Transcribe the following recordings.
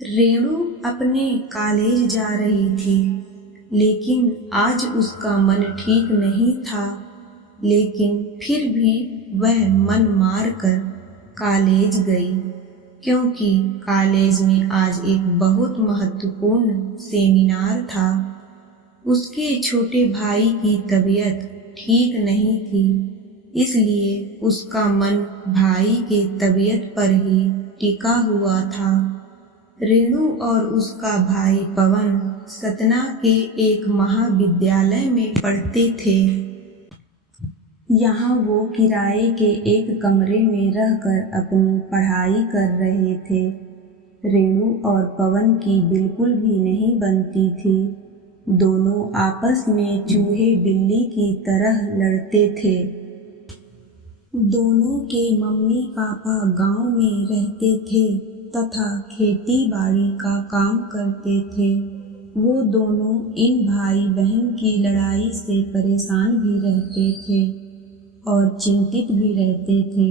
रेणु अपने कॉलेज जा रही थी, लेकिन आज उसका मन ठीक नहीं था। लेकिन फिर भी वह मन मार कर कॉलेज गई, क्योंकि कॉलेज में आज एक बहुत महत्वपूर्ण सेमिनार था। उसके छोटे भाई की तबीयत ठीक नहीं थी, इसलिए उसका मन भाई के तबीयत पर ही टिका हुआ था। रेणु और उसका भाई पवन सतना के एक महाविद्यालय में पढ़ते थे। यहाँ वो किराए के एक कमरे में रहकर अपनी पढ़ाई कर रहे थे। रेणु और पवन की बिल्कुल भी नहीं बनती थी। दोनों आपस में चूहे बिल्ली की तरह लड़ते थे। दोनों के मम्मी पापा गांव में रहते थे तथा खेती बाड़ी का काम करते थे। वो दोनों इन भाई बहन की लड़ाई से परेशान भी रहते थे और चिंतित भी रहते थे।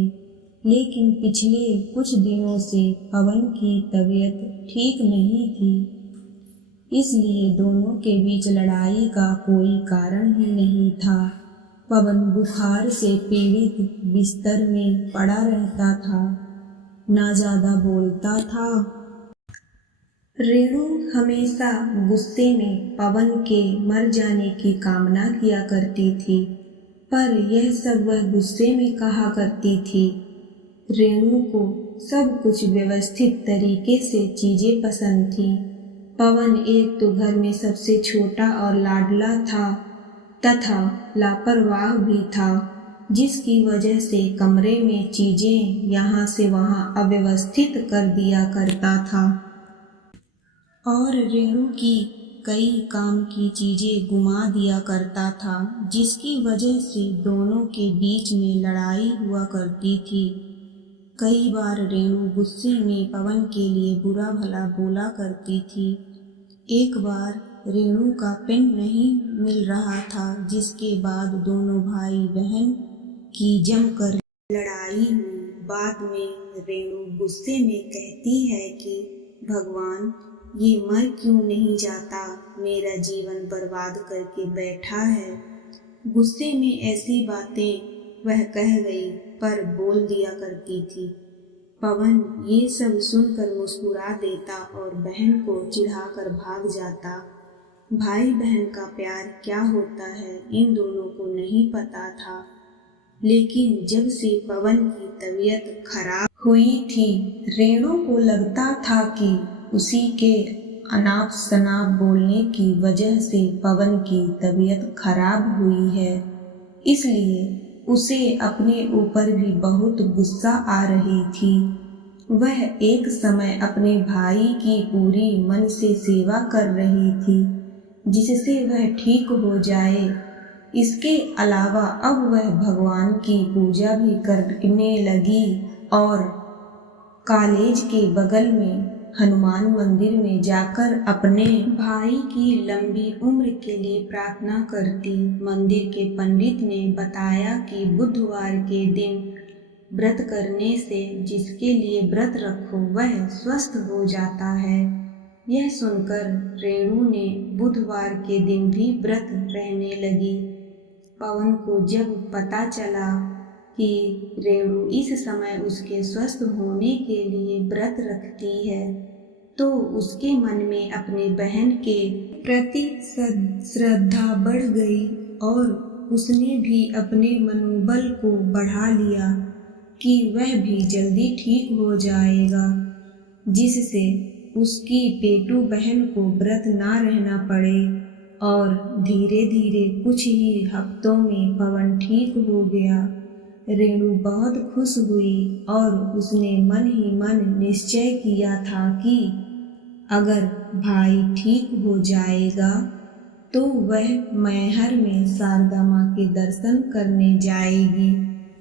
लेकिन पिछले कुछ दिनों से पवन की तबीयत ठीक नहीं थी, इसलिए दोनों के बीच लड़ाई का कोई कारण ही नहीं था। पवन बुखार से पीड़ित बिस्तर में पड़ा रहता था, ना ज्यादा बोलता था। रेणु हमेशा गुस्से में पवन के मर जाने की कामना किया करती थी, पर यह सब वह गुस्से में कहा करती थी। रेणु को सब कुछ व्यवस्थित तरीके से चीजें पसंद थीं। पवन एक तो घर में सबसे छोटा और लाडला था तथा लापरवाह भी था, जिसकी वजह से कमरे में चीजें यहाँ से वहाँ अव्यवस्थित कर दिया करता था और रेणु की कई काम की चीजें गुमा दिया करता था, जिसकी वजह से दोनों के बीच में लड़ाई हुआ करती थी। कई बार रेणु गुस्से में पवन के लिए बुरा भला बोला करती थी। एक बार रेणु का पेन नहीं मिल रहा था, जिसके बाद दोनों भाई बहन की जमकर लड़ाई हुई। बाद में रेणु गुस्से में कहती है कि भगवान, ये मर क्यों नहीं जाता, मेरा जीवन बर्बाद करके बैठा है। गुस्से में ऐसी बातें वह कह गई, पर बोल दिया करती थी। पवन ये सब सुनकर मुस्कुरा देता और बहन को चिढ़ाकर भाग जाता। भाई बहन का प्यार क्या होता है इन दोनों को नहीं पता था, लेकिन जब से पवन की तबीयत खराब हुई थी, रेणु को लगता था कि उसी के अनाप शनाप बोलने की वजह से पवन की तबीयत खराब हुई है। इसलिए उसे अपने ऊपर भी बहुत गुस्सा आ रही थी। वह एक समय अपने भाई की पूरी मन से सेवा कर रही थी, जिससे वह ठीक हो जाए। इसके अलावा अब वह भगवान की पूजा भी करने लगी और कॉलेज के बगल में हनुमान मंदिर में जाकर अपने भाई की लंबी उम्र के लिए प्रार्थना करती। मंदिर के पंडित ने बताया कि बुधवार के दिन व्रत करने से जिसके लिए व्रत रखो वह स्वस्थ हो जाता है। यह सुनकर रेणु ने बुधवार के दिन भी व्रत रहने लगी। पवन को जब पता चला कि रेणु इस समय उसके स्वस्थ होने के लिए व्रत रखती है, तो उसके मन में अपने बहन के प्रति श्रद्धा बढ़ गई और उसने भी अपने मनोबल को बढ़ा लिया कि वह भी जल्दी ठीक हो जाएगा, जिससे उसकी पेटू बहन को व्रत ना रहना पड़े। और धीरे धीरे कुछ ही हफ्तों में पवन ठीक हो गया। रेणु बहुत खुश हुई और उसने मन ही मन निश्चय किया था कि अगर भाई ठीक हो जाएगा तो वह मैहर में शारदा माँ के दर्शन करने जाएगी।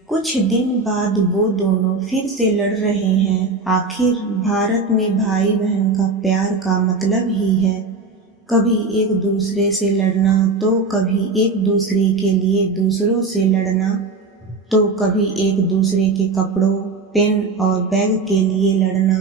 कुछ दिन बाद वो दोनों फिर से लड़ रहे हैं। आखिर भारत में भाई बहन का प्यार का मतलब ही है कभी एक दूसरे से लड़ना, तो कभी एक दूसरे के लिए दूसरों से लड़ना, तो कभी एक दूसरे के कपड़ों, पेन और बैग के लिए लड़ना।